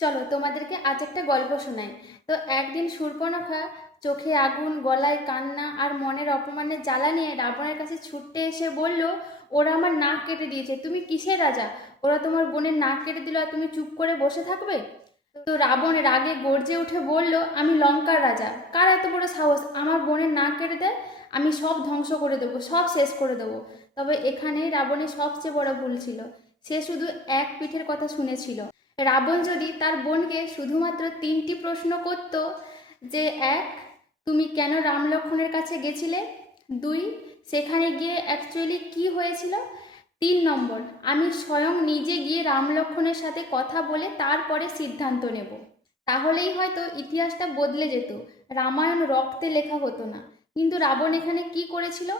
চলো তোমাদেরকে আজ একটা গল্প শোনাই। তো একদিন শূর্পণখা চোখে আগুন, গলায় কান্না আর মনের অপমানের জ্বালা নিয়ে রাবণের কাছে ছুটতে এসে বলল, ওরা আমার নাক কেটে দিয়েছে, তুমি কিসের রাজা? ওরা তোমার বোনের নাক কেটে দিল আর তুমি চুপ করে বসে থাকবে? তো রাবণ রাগে গর্জে উঠে বলল, আমি লঙ্কার রাজা, কার এত বড় সাহস আমার বোনের নাক কেটে দেয়? আমি সব ধ্বংস করে দেবো, সব শেষ করে দেবো। তবে এখানে রাবণের সবচেয়ে বড় ভুল ছিল, সে শুধু এক পিঠের কথা শুনেছিল। রাবণ যদি তার বোনকে শুধুমাত্র তিনটি প্রশ্ন করত, যে এক, তুমি কেন রাম লক্ষ্মণের কাছে গেছিলে? দুই, সেখানে গিয়ে অ্যাকচুয়ালি কি হয়েছিল? 3 নম্বর, আমি স্বয়ং নিজে গিয়ে রাম লক্ষ্মণের সাথে কথা বলে তারপরে সিদ্ধান্ত নেব, তাহলেই হয়তো ইতিহাসটা বদলে যেত, রামায়ণ রক্তে লেখা হতো না। কিন্তু রাবণ এখানে কি করেছিল?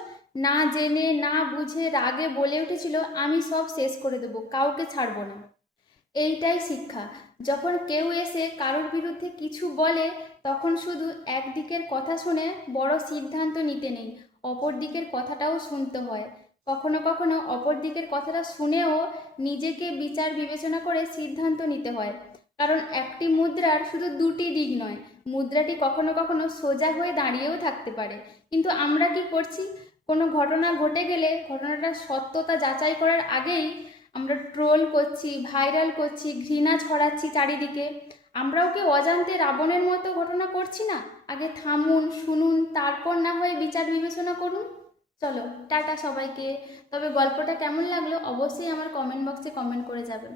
না জেনে না বুঝে রাগে বলে উঠেছিল, আমি সব শেষ করে দেবো, কাউকে ছাড়বো না। এইটাই শিক্ষা। যখন কেউ এসে কারোর বিরুদ্ধে কিছু বলে, তখন শুধু একদিকের কথা শুনে বড় সিদ্ধান্ত নিতে নেই, অপর দিকের কথাটাও শুনতে হয়। কখনো কখনো অপর দিকের কথাটা শুনেও নিজেকে বিচার বিবেচনা করে সিদ্ধান্ত নিতে হয়। কারণ একটি মুদ্রার শুধু দুটি দিক নয়, মুদ্রাটি কখনো কখনো সোজা হয়ে দাঁড়িয়েও থাকতে পারে। কিন্তু আমরা কি করছি? কোনো ঘটনা ঘটে গেলে ঘটনাটার সত্যতা যাচাই করার আগেই আমরা ট্রোল করছি, ভাইরাল করছি, ঘৃণা ছড়াচ্ছি চারিদিকে। আমরাও কি অজান্তে রাবণের মতো ঘটনা করছি না? আগে থামুন, শুনুন, তারপর না হয় বিচার বিবেচনা করুন। চলো, টাটা সবাইকে। তবে গল্পটা কেমন লাগলো অবশ্যই আমার কমেন্ট বক্সে কমেন্ট করে যাবেন।